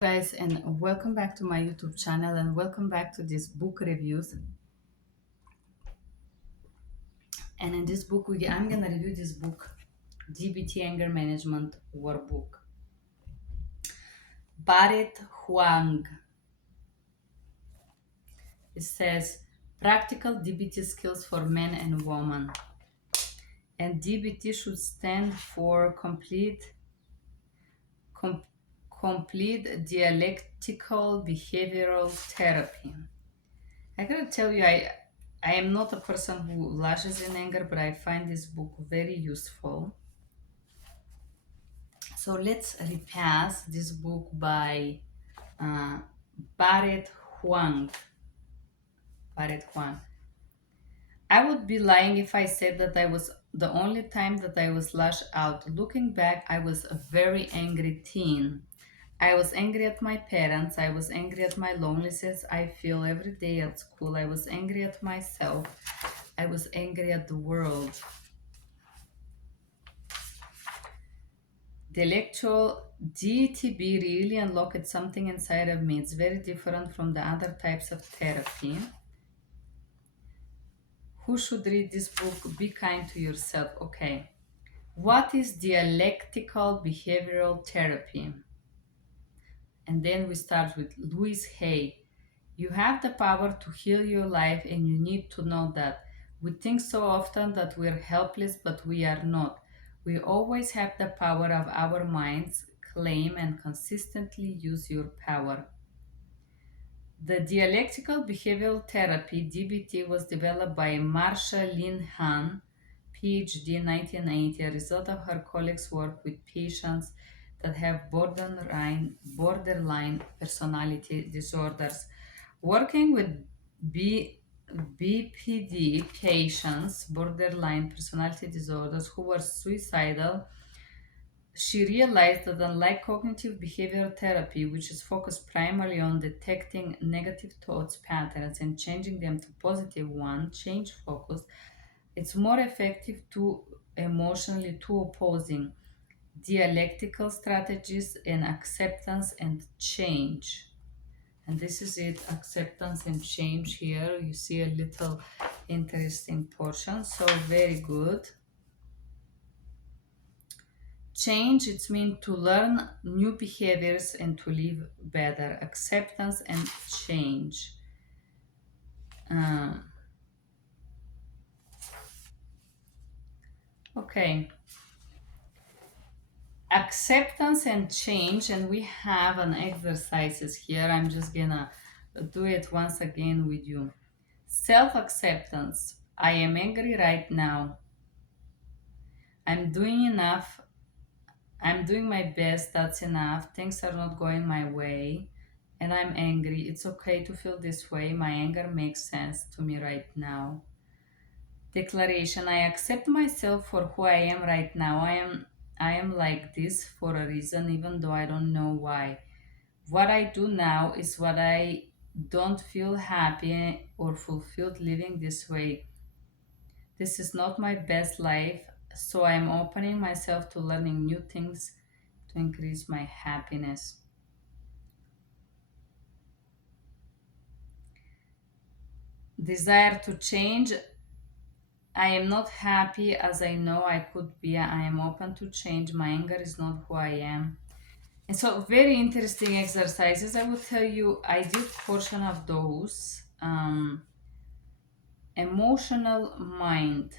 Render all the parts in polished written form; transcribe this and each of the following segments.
Guys, and welcome back to my YouTube channel, and welcome back to this book reviews. And in this book I'm gonna review this book, DBT Anger Management Workbook. Barret Huang. It says practical DBT skills for men and women. And DBT should stand for com- complete dialectical behavioral therapy. I gotta tell you, I am not a person who lashes in anger, but I find this book very useful. So let's repass this book by uh, Barret Huang. Barret Huang. I would be lying if I said that I was the only time that I was lashed out. Looking back, I was a very angry teen. I was angry at my parents. I was angry at my loneliness I feel every day at school. I was angry at myself. I was angry at the world. The electoral DTB really unlocked something inside of me. It's very different from the other types of therapy. Who should read this book? Be kind to yourself. Okay. What is dialectical behavioral therapy? And then we start with Louise Hay. You have the power to heal your life, and you need to know that. We think so often that we're helpless, but we are not. We always have the power of our minds. Claim and consistently use your power. The dialectical behavioral therapy (DBT) was developed by Marsha Lin Han, PhD, 1980, a result of her colleagues' work with patients that have borderline personality disorders. Working with BPD patients, borderline personality disorders, who were suicidal, she realized that unlike cognitive behavioral therapy, which is focused primarily on detecting negative thoughts patterns and changing them to positive ones, change focus, it's more effective to emotionally to opposing dialectical strategies and acceptance and change. And this is it, acceptance and change. Here you see a little interesting portion, so very good. Change, it's mean to learn new behaviors and to live better. Acceptance and change. Um, okay. Acceptance and change, and we have an exercises here. I'm just gonna do it once again with you. Self-acceptance. I am angry right now. I'm doing enough. I'm doing my best. That's enough. Things are not going my way. And I'm angry. It's okay to feel this way. My anger makes sense to me right now. Declaration. I accept myself for who I am right now. I am like this for a reason, even though I don't know why. What I do now is what I don't feel happy or fulfilled living this way. This is not my best life, so I'm opening myself to learning new things to increase my happiness. Desire to change. I am not happy as I know I could be. I am open to change. My anger is not who I am. And so, very interesting exercises. I will tell you, I did portion of those. Emotional mind.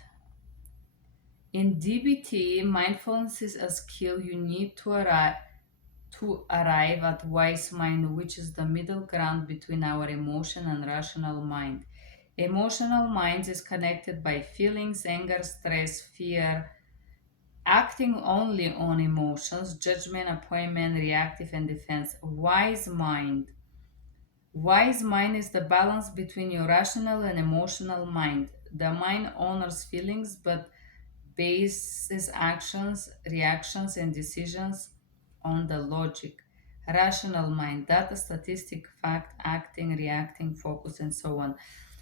In DBT, mindfulness is a skill you need to arrive at wise mind, which is the middle ground between our emotion and rational mind. Emotional mind is connected by feelings, anger, stress, fear, acting only on emotions, judgment, appointment, reactive, and defense. Wise mind is the balance between your rational and emotional mind. The mind honors feelings but bases actions, reactions, and decisions on the logic. Rational mind, data, statistic, fact, acting, reacting, focus, and so on.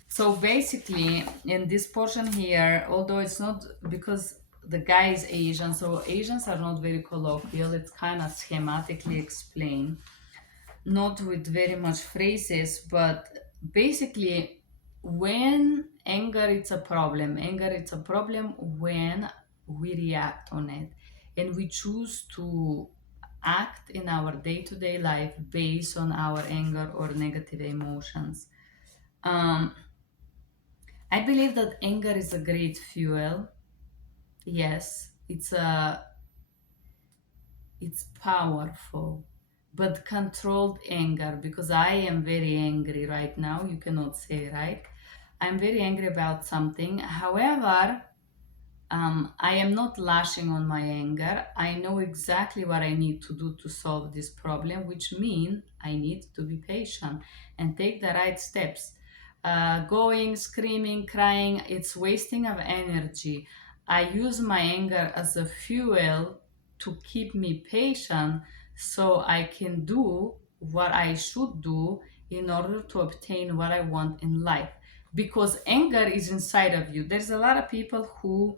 So basically, in this portion here, although it's not because the guy is Asian, so Asians are not very colloquial, it's kind of schematically explained. not with very much phrases, but basically, when anger it's a problem when we react on it and we choose to act in our day-to-day life based on our anger or negative emotions. um, I believe that anger is a great fuel. Yes, it's powerful, but controlled anger, because I am very angry right now. You cannot say, right? I'm very angry about something. However, I am not lashing on my anger. I know exactly what I need to do to solve this problem, which means I need to be patient and take the right steps. Going, screaming, crying, it's wasting of energy. I use my anger as a fuel to keep me patient so I can do what I should do in order to obtain what I want in life. Because anger is inside of you. There's a lot of people who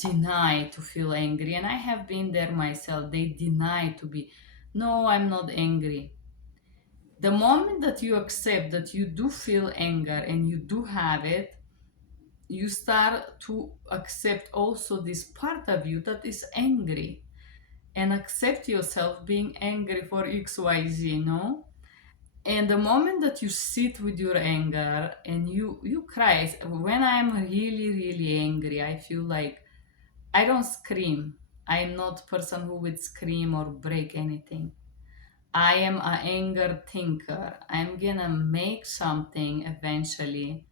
deny to feel angry, and I have been there myself. They deny to be, no, I'm not angry. The moment that you accept that you do feel anger and you do have it, you start to accept also this part of you that is angry, and accept yourself being angry for XYZ, no? And the moment that you sit with your anger and you cry, when I'm really really angry, I feel like I don't scream. I'm not person who would scream or break anything. I am an anger thinker. I'm gonna make something eventually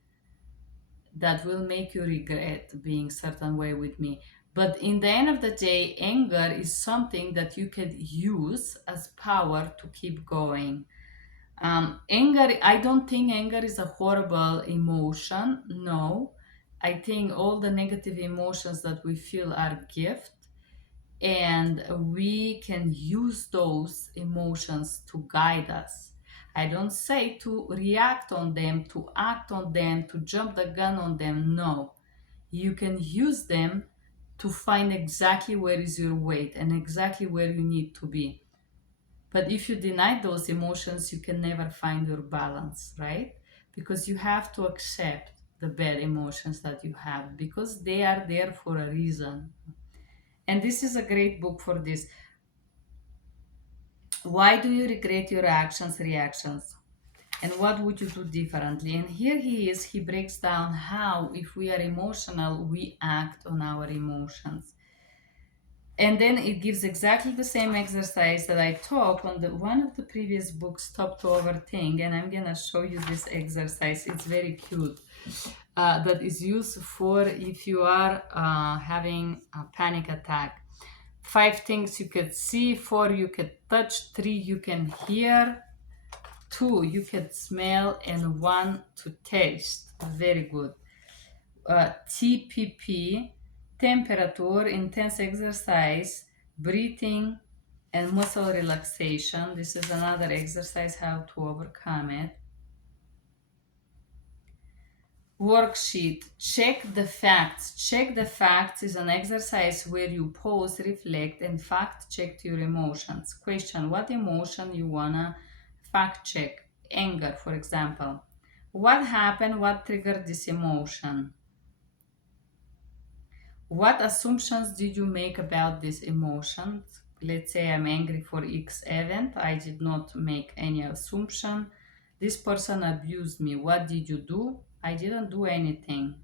that will make you regret being certain way with me. But in the end of the day, anger is something that you can use as power to keep going. Anger, I don't think anger is a horrible emotion. No, I think all the negative emotions that we feel are gift, and we can use those emotions to guide us. I don't say to react on them, to act on them, to jump the gun on them. No, you can use them to find exactly where is your weight and exactly where you need to be. But if you deny those emotions, you can never find your balance, right? Because you have to accept the bad emotions that you have, because they are there for a reason. And this is a great book for this. Why do you regret your reactions? And what would you do differently? And here he breaks down how, if we are emotional, we act on our emotions. And then it gives exactly the same exercise that I taught on the one of the previous books, Stop to Overthink. And I'm gonna show you this exercise. It's very cute. That is used for if you are having a panic attack. 5 things you could see, 4 you could touch, 3 you can hear, 2 you can smell, and 1 to taste. Very good. TPP, temperature, intense exercise, breathing, and muscle relaxation. This is another exercise how to overcome it. Worksheet, check the facts. Check the facts is an exercise where you pause, reflect, and fact check your emotions. Question, what emotion you wanna fact check? Anger, for example. What happened? What triggered this emotion? What assumptions did you make about this emotion? Let's say I'm angry for X event. I did not make any assumption. This person abused me. What did you do? I didn't do anything.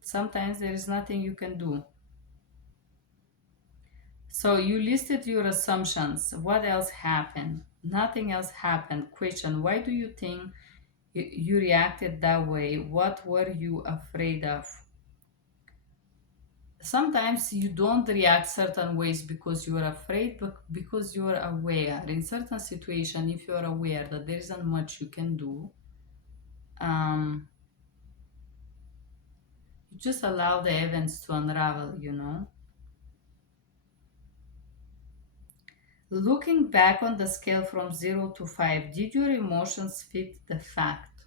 Sometimes there is nothing you can do. So you listed your assumptions. What else happened? Nothing else happened. Question, why do you think you reacted that way? What were you afraid of? Sometimes you don't react certain ways because you are afraid, but because you are aware. In certain situation, if you are aware that there isn't much you can do, um, you just allow the events to unravel. Looking back on the scale from 0 to 5, did your emotions fit the fact?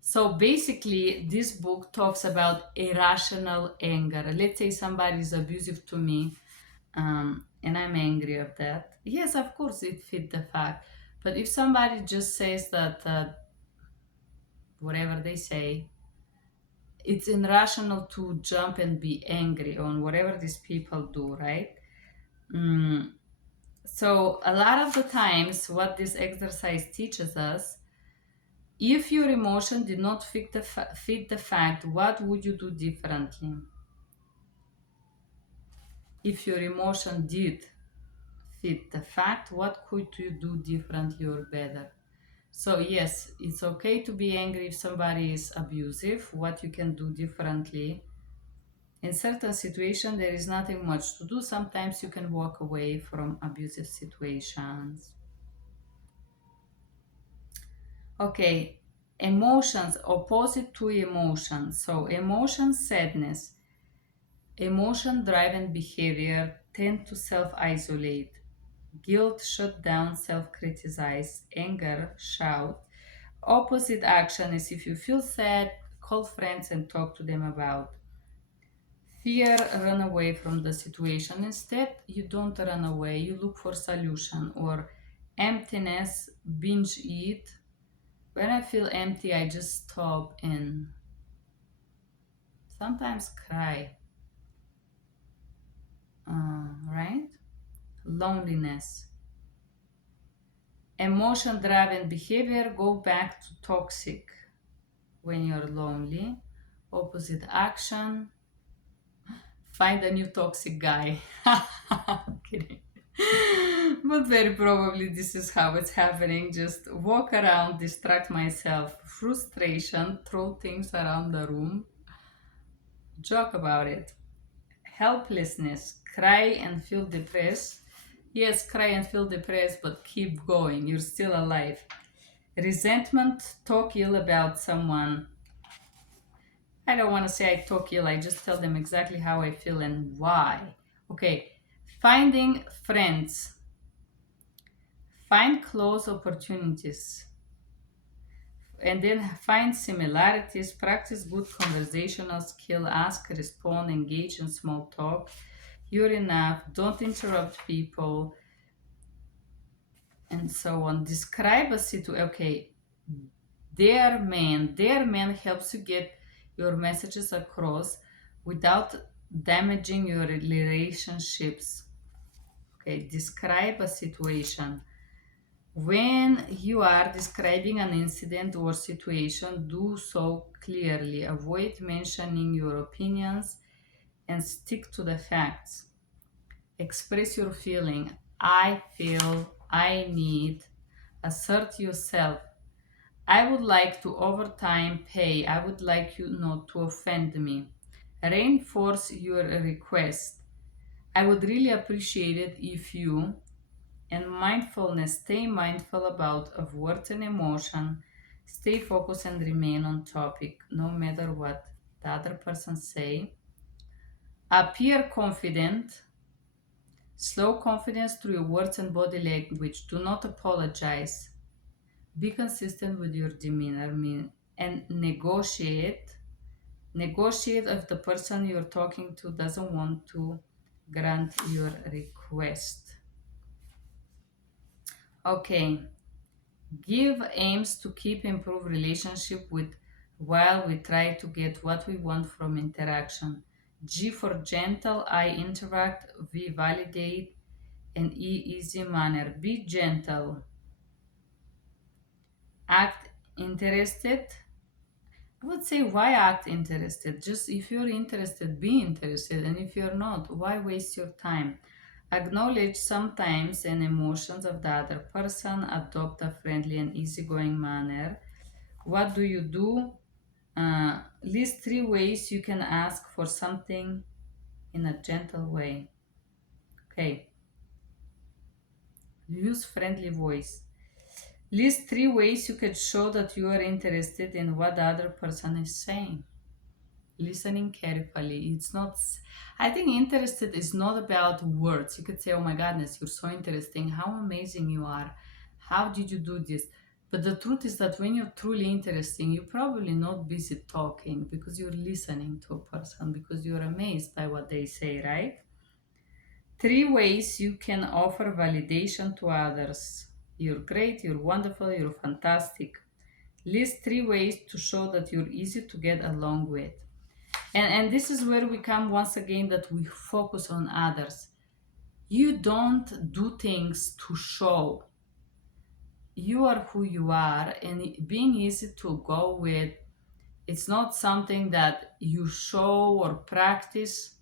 So basically, this book talks about irrational anger. Let's say somebody is abusive to me, and I'm angry at that. Yes, of course, it fit the fact. But if somebody just says that whatever they say, it's irrational to jump and be angry on whatever these people do, right? Mm, so a lot of the times, what this exercise teaches us, if your emotion did not fit the fact, what would you do differently? If your emotion did fit the fact, what could you do differently or better? So yes, it's okay to be angry if somebody is abusive. What you can do differently? In certain situations, there is nothing much to do. Sometimes you can walk away from abusive situations. Okay, emotions, opposite to emotions. So emotion, sadness, emotion driven behavior tend to self-isolate. Guilt, shut down, self-criticize. Anger, shout. Opposite action is if you feel sad, call friends and talk to them about. Fear, run away from the situation. Instead, you don't run away, you look for solution. Or emptiness, binge eat. When I feel empty, I just stop and sometimes cry. Right? Loneliness. Emotion driven behavior, go back to toxic when you're lonely. Opposite action, find a new toxic guy. Kidding. But very probably this is how it's happening. Just walk around, distract myself, frustration, throw things around the room, joke about it. Helplessness, cry and feel depressed. Yes, cry and feel depressed, but keep going. You're still alive. Resentment, talk ill about someone. I don't want to say I talk ill, I just tell them exactly how I feel and why. Okay, finding friends. Find close opportunities. And then find similarities, practice good conversational skill, ask, respond, engage in small talk. You're enough, don't interrupt people, and so on. Describe a situation. Okay, their man helps you get your messages across without damaging your relationships. Okay, describe a situation. When you are describing an incident or situation, do so clearly. Avoid mentioning your opinions and stick to the facts. Express your feeling. I feel, I need. Assert yourself. I would like to overtime pay. I would like you not to offend me. Reinforce your request. I would really appreciate it if you. And mindfulness, stay mindful about of words and emotion. Stay focused and remain on topic, no matter what the other person say. Appear confident. Slow confidence through your words and body language. Do not apologize. Be consistent with your demeanor. And negotiate. Negotiate if the person you're talking to doesn't want to grant your request. Okay. Give aims to keep improve relationship with while we try to get what we want from interaction. G for gentle, I interact, V validate, and E easy manner. Be gentle. Act interested. I would say why act interested? Just if you're interested, be interested. And if you're not, why waste your time? Acknowledge sometimes and emotions of the other person. Adopt a friendly and easygoing manner. What do you do? List 3 ways you can ask for something in a gentle way. Okay. Use friendly voice. List 3 ways you can show that you are interested in what the other person is saying. Listening carefully. It's not, I think interested is not about words. You could say, oh my goodness, you're so interesting. How amazing you are. How did you do this? But the truth is that when you're truly interesting, you're probably not busy talking because you're listening to a person, because you're amazed by what they say, right? 3 ways you can offer validation to others. You're great, you're wonderful, you're fantastic. List 3 ways to show that you're easy to get along with. And this is where we come once again that we focus on others. You don't do things to show. You are who you are, and being easy to go with, it's not something that you show or practice.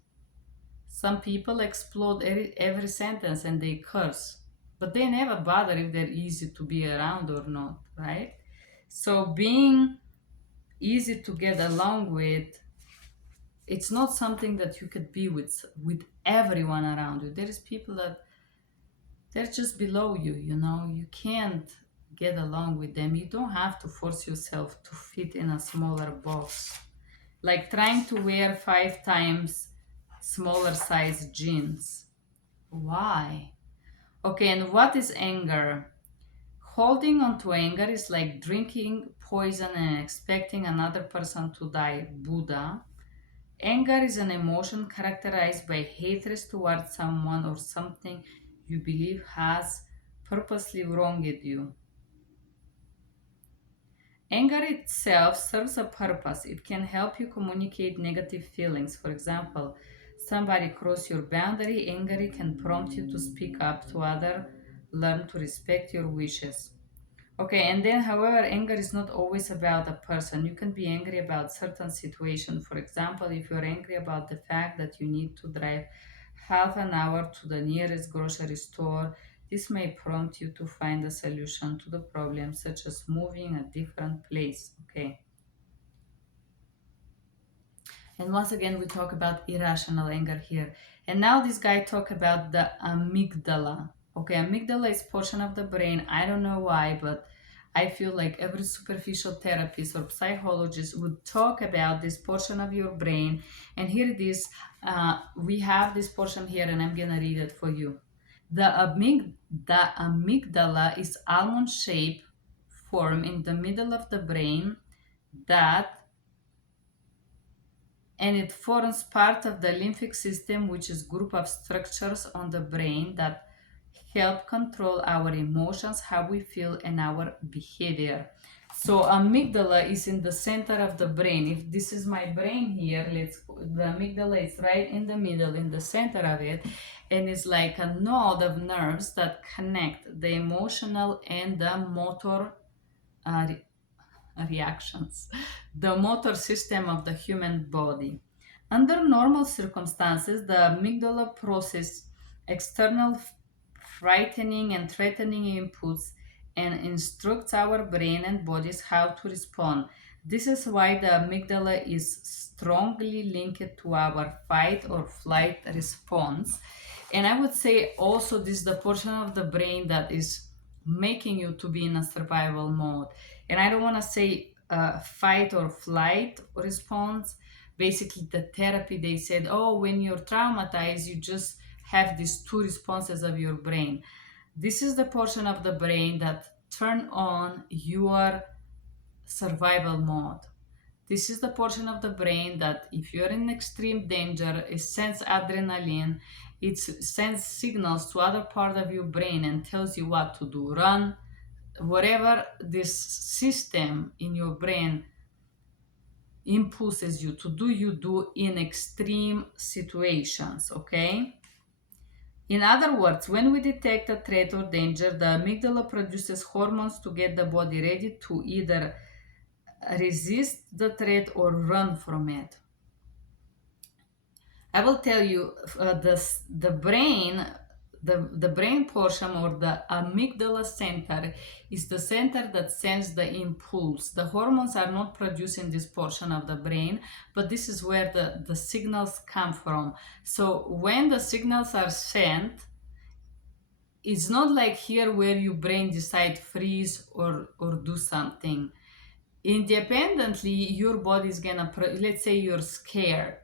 Some people explode every sentence and they curse, but they never bother if they're easy to be around or not, right? So being easy to get along with, it's not something that you could be with everyone around you. There is people that they're just below you, you can't get along with them. You don't have to force yourself to fit in a smaller box, like trying to wear 5 times smaller size jeans. Why? Okay, and what is anger? Holding on to anger is like drinking poison and expecting another person to die. Buddha. Anger is an emotion characterized by hatred towards someone or something you believe has purposely wronged you. Anger itself serves a purpose. It can help you communicate negative feelings. For example, somebody cross your boundary, anger can prompt you to speak up to other, learn to respect your wishes. Okay, and then, however, anger is not always about a person. You can be angry about certain situation. For example, if you're angry about the fact that you need to drive half an hour to the nearest grocery store, this may prompt you to find a solution to the problem, such as moving a different place. Okay. And once again, we talk about irrational anger here. And now this guy talk about the amygdala. Okay, amygdala is portion of the brain. I don't know why, but I feel like every superficial therapist or psychologist would talk about this portion of your brain. And here it is. We have this portion here, and I'm gonna read it for you. The amygdala is almond-shaped form in the middle of the brain and it forms part of the limbic system, which is group of structures on the brain that help control our emotions, how we feel, and our behavior. So amygdala is in the center of the brain. If this is my brain here, the amygdala is right in the middle, in the center of it, and it's like a node of nerves that connect the emotional and the motor reactions, the motor system of the human body. Under normal circumstances, the amygdala processes external frightening and threatening inputs and instructs our brain and bodies how to respond. This is why the amygdala is strongly linked to our fight or flight response. And I would say also this is the portion of the brain that is making you to be in a survival mode. And I don't want to say fight or flight response. Basically, the therapy, they said, oh, when you're traumatized, you just have these 2 responses of your brain. This is the portion of the brain that turn on your survival mode. This is the portion of the brain that if you're in extreme danger, it sends adrenaline, it sends signals to other part of your brain and tells you what to do. Run, whatever this system in your brain impulses you to do, you do in extreme situations, okay? In other words, when we detect a threat or danger, the amygdala produces hormones to get the body ready to either resist the threat or run from it. I will tell you, the brain, the brain portion or the amygdala center is the center that sends the impulse. The hormones are not produced in this portion of the brain, but this is where the signals come from. So when the signals are sent, it's not like here where your brain decide freeze or do something. Independently, your body is gonna, let's say you're scared,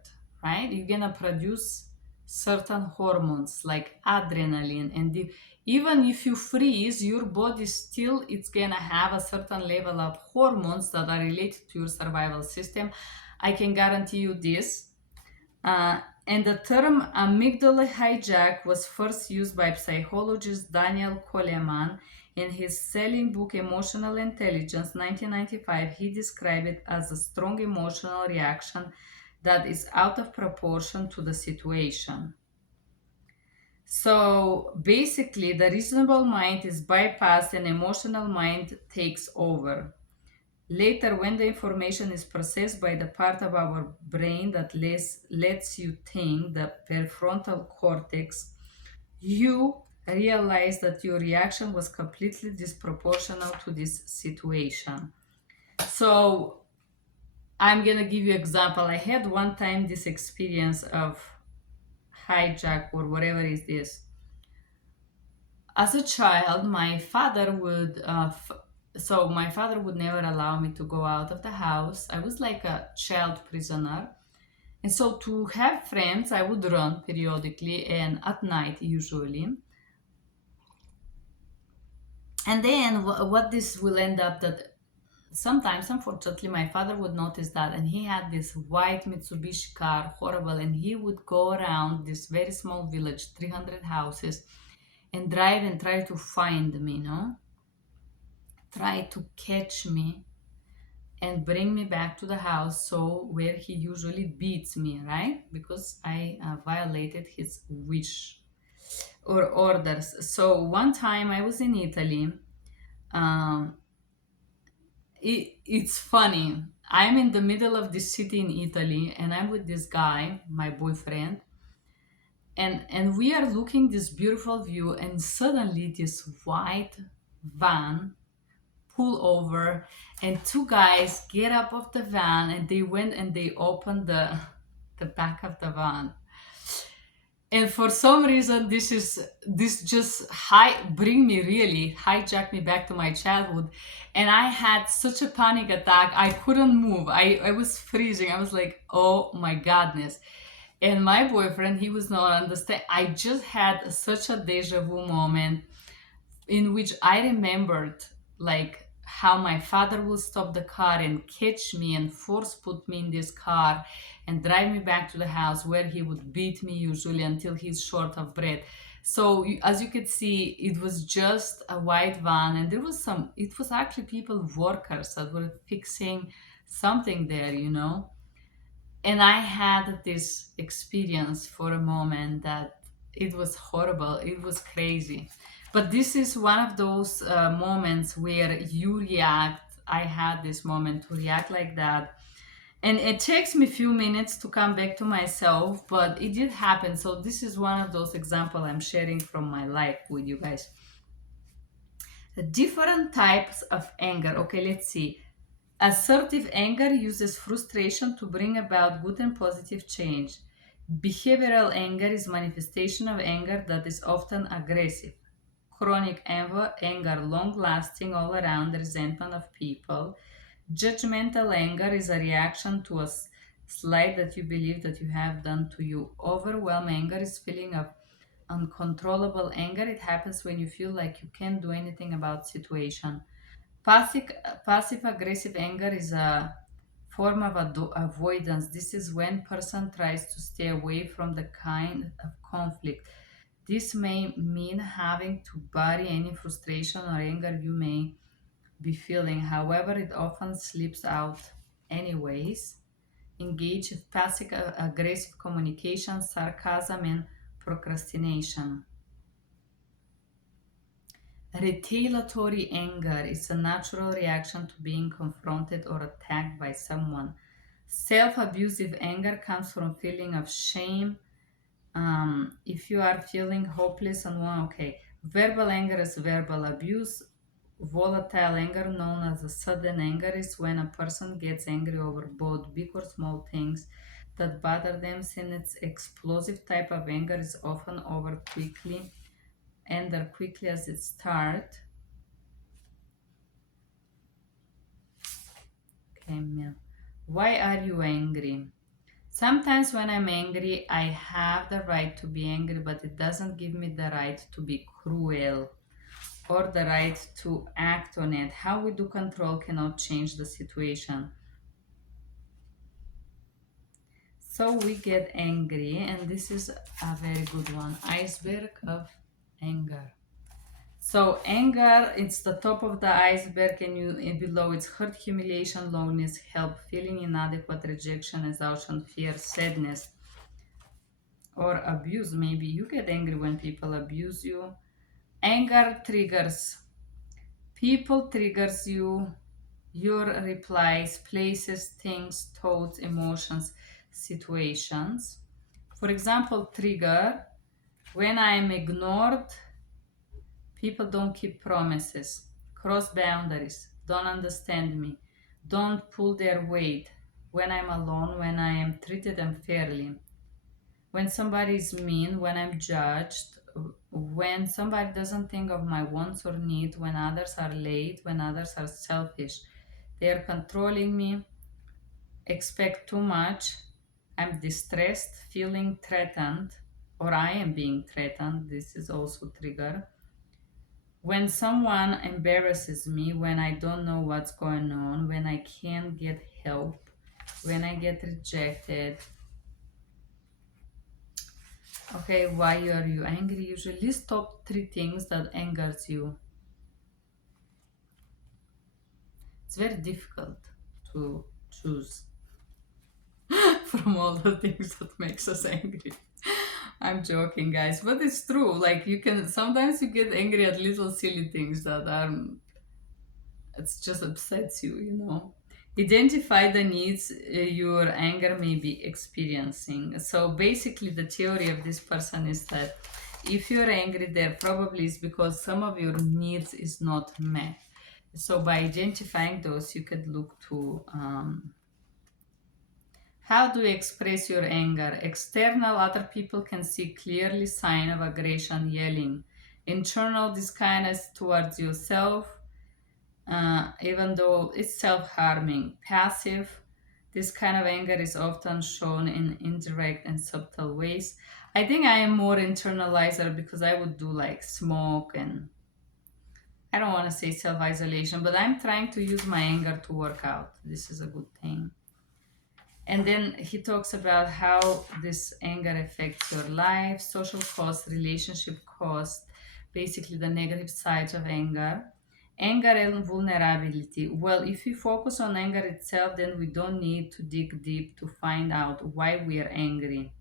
right? You're gonna produce certain hormones like adrenaline, and even if you freeze, your body still, it's gonna have a certain level of hormones that are related to your survival system. I can guarantee you this. And the term amygdala hijack was first used by psychologist Daniel Goleman in his selling book Emotional Intelligence, 1995. He described it as a strong emotional reaction that is out of proportion to the situation. So basically, the reasonable mind is bypassed and emotional mind takes over. Later, when the information is processed by the part of our brain that lets you think, the prefrontal cortex, you realize that your reaction was completely disproportional to this situation. So I'm gonna give you an example. I had one time this experience of hijack or whatever is this. As a child, my father would my father would never allow me to go out of the house. I was like a child prisoner. And so to have friends, I would run periodically and at night usually. And then what this will end up that sometimes, unfortunately, my father would notice that, and he had this white Mitsubishi car, horrible, and he would go around this very small village, 300 houses, and drive and try to find me, try to catch me and bring me back to the house, so where he usually beats me, right? Because I violated his wish or orders. So one time I was in Italy. um, it's funny. I'm in the middle of this city in Italy, and I'm with this guy, my boyfriend, and we are looking this beautiful view, and suddenly this white van pull over, and two guys get up of the van, and they went and they opened the back of the van. And for some reason, this just bring me really hijack me back to my childhood. And I had such a panic attack, I couldn't move. I was freezing. I was like, oh my godness. And my boyfriend, he was not understand. I just had such a deja vu moment in which I remembered like how my father would stop the car and catch me and force put me in this car and drive me back to the house, where he would beat me usually until he's short of breath. So as you could see, it was just a white van, and it was actually people, workers that were fixing something there. And I had this experience for a moment that it was horrible, it was crazy. But this is one of those moments where you react. I had this moment to react like that. And it takes me a few minutes to come back to myself, but it did happen. So this is one of those examples I'm sharing from my life with you guys. The different types of anger. Okay, let's see. Assertive anger uses frustration to bring about good and positive change. Behavioral anger is manifestation of anger that is often aggressive. Chronic anger, long-lasting, all-around resentment of people. Judgmental anger is a reaction to a slight that you believe that you have done to you. Overwhelm anger is feeling of uncontrollable anger. It happens when you feel like you can't do anything about situation. Passive, passive aggressive anger is a form of avoidance. This is when person tries to stay away from the kind of conflict. This may mean having to bury any frustration or anger you may be feeling. However, it often slips out anyways. Engage in passive aggressive communication, sarcasm, and procrastination. Retaliatory anger is a natural reaction to being confronted or attacked by someone. Self-abusive anger comes from feeling of shame. If you are feeling hopeless and one, okay. Verbal anger is verbal abuse. Volatile anger, known as a sudden anger, is when a person gets angry over both big or small things that bother them. Since its explosive type of anger is often over quickly, ender quickly as it starts. Okay, Mel. Why are you angry? Sometimes when I'm angry, I have the right to be angry, but it doesn't give me the right to be cruel or the right to act on it. How we do control cannot change the situation. So we get angry, and this is a very good one. Iceberg of anger. So anger, it's the top of the iceberg, and below it's hurt, humiliation, loneliness, help, feeling inadequate, rejection, exhaustion, fear, sadness, or abuse. Maybe you get angry when people abuse you. Anger triggers. People triggers you, your replies, places, things, thoughts, emotions, situations. For example, trigger, when I am ignored, people don't keep promises, cross boundaries, don't understand me, don't pull their weight. When I'm alone, when I am treated unfairly, when somebody is mean, when I'm judged, when somebody doesn't think of my wants or needs, when others are late, when others are selfish, they are controlling me, expect too much, I'm distressed, feeling threatened, or I am being threatened. This is also trigger. When someone embarrasses me, when I don't know what's going on, when I can't get help, when I get rejected. Okay, why are you angry? Usually list top 3 things that angers you. It's very difficult to choose from all the things that makes us angry. I'm joking, guys, but it's true. Like, you can sometimes you get angry at little silly things that are, it's just upsets you, you know. Identify the needs your anger may be experiencing. So basically, the theory of this person is that if you're angry, there probably is because some of your needs is not met. So by identifying those, you could look to how do you express your anger? External, other people can see clearly sign of aggression, yelling. Internal, this kindness towards yourself, even though it's self-harming. Passive, this kind of anger is often shown in indirect and subtle ways. I think I am more internalizer because I would do like smoke, and I don't want to say self-isolation, but I'm trying to use my anger to work out. This is a good thing. And then he talks about how this anger affects your life, social cost, relationship cost, basically the negative sides of anger. Anger and vulnerability. Well, if we focus on anger itself, then we don't need to dig deep to find out why we are angry.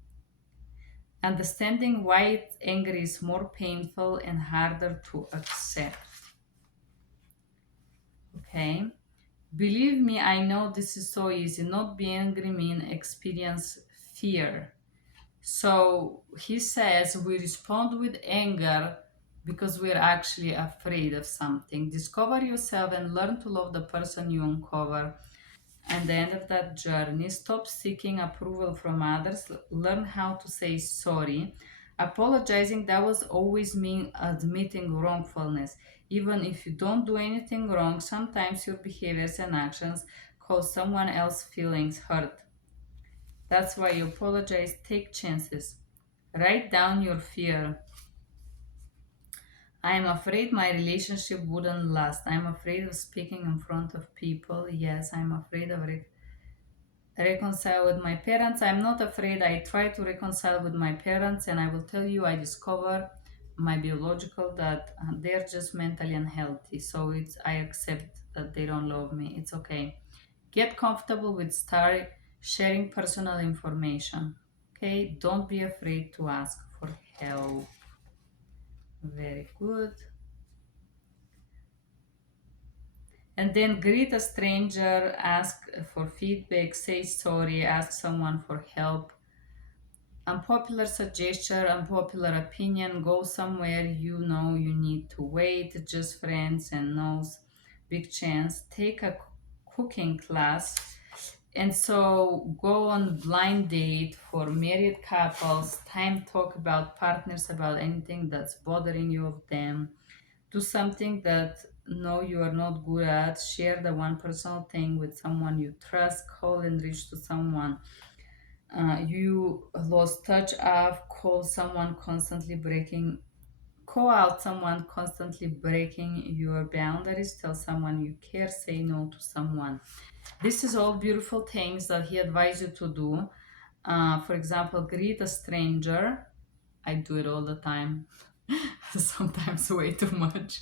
Understanding why anger is more painful and harder to accept. Okay? Believe me, I know this is so easy. Not be angry mean experience fear. So he says we respond with anger because we're actually afraid of something. Discover yourself and learn to love the person you uncover. At the end of that journey, stop seeking approval from others. Learn how to say sorry. Apologizing, that was always mean admitting wrongfulness. Even if you don't do anything wrong, sometimes your behaviors and actions cause someone else's feelings hurt. That's why you apologize, take chances. Write down your fear. I am afraid my relationship wouldn't last. I'm afraid of speaking in front of people. Yes, I'm afraid of reconcile with my parents. I'm not afraid. I try to reconcile with my parents, and I will tell you, I discover my biological that they're just mentally unhealthy. So I accept that they don't love me. It's okay. Get comfortable with start sharing personal information. Okay, don't be afraid to ask for help. Very good. And then greet a stranger, ask for feedback, say sorry, ask someone for help. Unpopular suggestion, unpopular opinion, go somewhere you know you need to wait, just friends and knows, big chance. Take a cooking class. And so go on blind date for married couples, time talk about partners, about anything that's bothering you of them. Do something that no you are not good at. Share the one personal thing with someone you trust. Call and reach to someone you lost touch of. Call out someone constantly breaking your boundaries. Tell someone you care. Say no to someone. This is all beautiful things that he advised you to do. For example, greet a stranger. I do it all the time, sometimes way too much.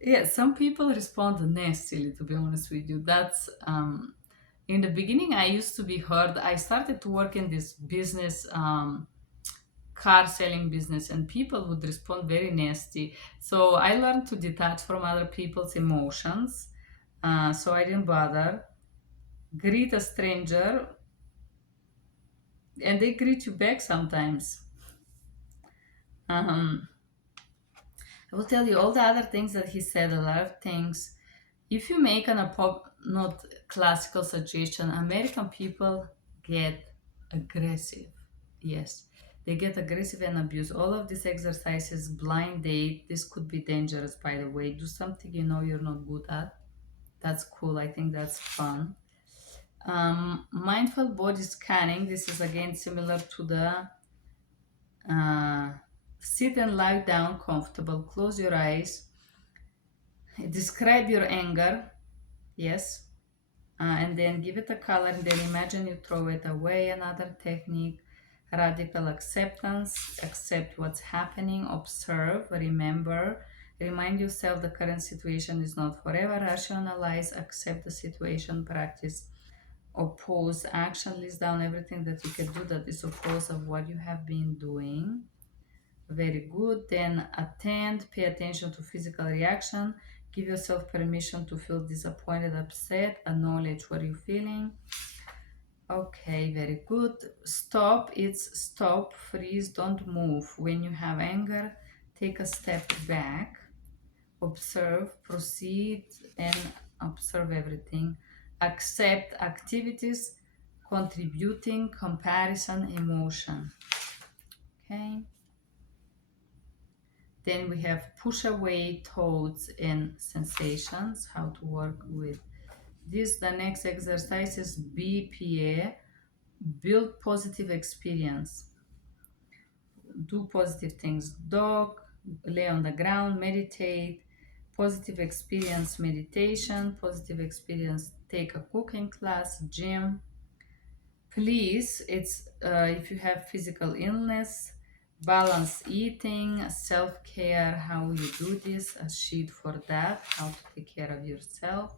Yeah, some people respond nastily, to be honest with you. That's in the beginning, I used to be hurt. I started to work in this business, car selling business, and people would respond very nasty. So I learned to detach from other people's emotions. So I didn't bother. Greet a stranger, and they greet you back sometimes. Um, I will tell you all the other things that he said, a lot of things. If you make an not classical suggestion, American people get aggressive. Yes, they get aggressive and abuse. All of these exercises, blind date, this could be dangerous, by the way. Do something you know you're not good at. That's cool. I think that's fun. Mindful body scanning. This is again similar to the uh, sit and lie down comfortable. Close your eyes. Describe your anger. Yes. And then give it a color, and then imagine you throw it away. Another technique, radical acceptance. Accept what's happening, observe, remember, remind yourself the current situation is not forever. Rationalize, accept the situation, practice. Oppose, action, list down everything that you can do that is opposed of what you have been doing. Very good. Then attend, pay attention to physical reaction. Give yourself permission to feel disappointed, upset, acknowledge what you're feeling. Okay, very good. Stop, it's stop, freeze, don't move. When you have anger, take a step back, observe, proceed, and observe everything. Accept activities contributing, comparison, emotion. Okay. Then we have push away thoughts and sensations, how to work with this. The next exercise is BPA, build positive experience. Do positive things. Dog, lay on the ground, meditate. Positive experience, meditation. Positive experience, take a cooking class, gym. Please, it's if you have physical illness, balance eating, self-care, how you do this, a sheet for that, how to take care of yourself.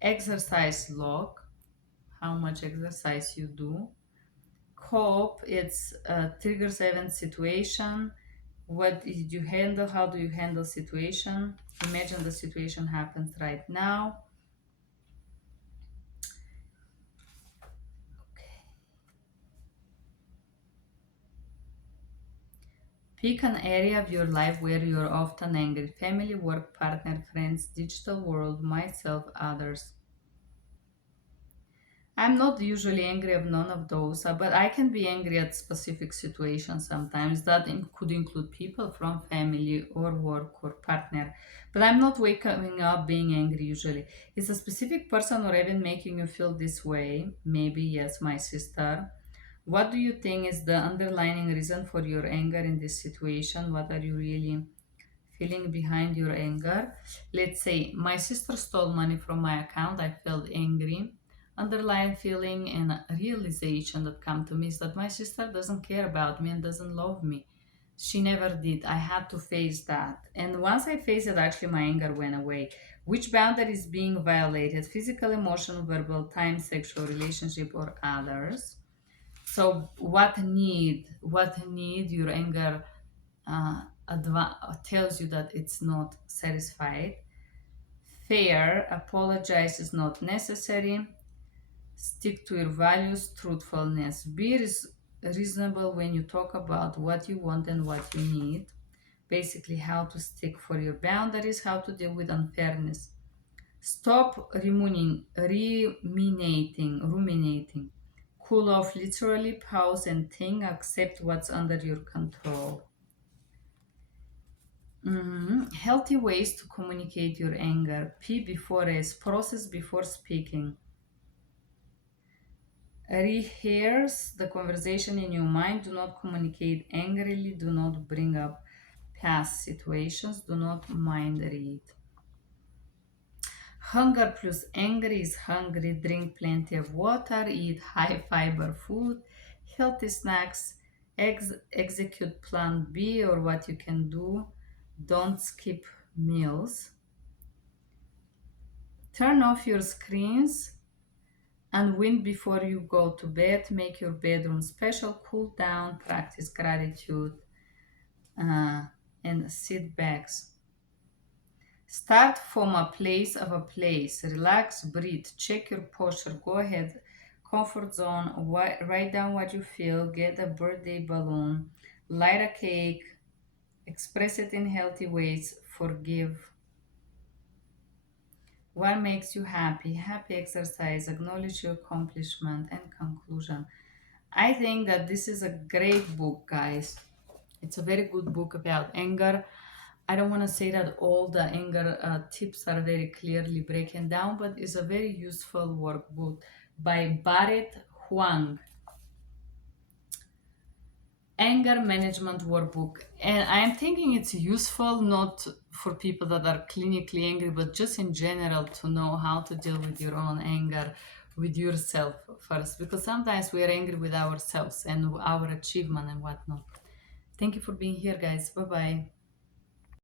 Exercise log, how much exercise you do. Cope, it's triggers event situation. What did you handle? How do you handle situation? Imagine the situation happens right now. Pick an area of your life where you're often angry: family, work, partner, friends, digital world, myself, others. I'm not usually angry of none of those, but I can be angry at specific situations sometimes. That could include people from family or work or partner. But I'm not waking up being angry usually. Is a specific person or event making you feel this way? Maybe yes, my sister. What do you think is the underlying reason for your anger in this situation? What are you really feeling behind your anger? Let's say my sister stole money from my account. I felt angry. Underlying feeling and realization that come to me is that my sister doesn't care about me and doesn't love me. She never did. I had to face that. And once I faced it, actually my anger went away. Which boundary is being violated? Physical, emotional, verbal, time, sexual relationship, or others? So what need your anger tells you that it's not satisfied. Fair, apologize is not necessary. Stick to your values, truthfulness. Be reasonable when you talk about what you want and what you need. Basically, how to stick for your boundaries, how to deal with unfairness. Stop ruminating. Cool off, literally pause and think, accept what's under your control. Healthy ways to communicate your anger. P before S, process before speaking. Rehearse the conversation in your mind. Do not communicate angrily. Do not bring up past situations. Do not mind read. Hunger plus angry is hungry. Drink plenty of water. Eat high fiber food. healthy snacks, execute plan B or what you can do, don't skip meals, turn off your screens, unwind before you go to bed, make your bedroom special, cool down, practice gratitude, uh, and sit backs. Start from a place, relax, breathe, check your posture, go ahead, comfort zone, write down what you feel, get a birthday balloon, light a cake, express it in healthy ways, forgive. What makes you happy? Happy exercise, acknowledge your accomplishment, and conclusion. I think that this is a great book, guys. It's a very good book about anger. I don't want to say that all the anger tips are very clearly broken down, but it's a very useful workbook by Barret Huang. Anger management workbook. And I'm thinking it's useful not for people that are clinically angry, but just in general to know how to deal with your own anger with yourself first. Because sometimes we are angry with ourselves and our achievement and whatnot. Thank you for being here, guys. Bye bye.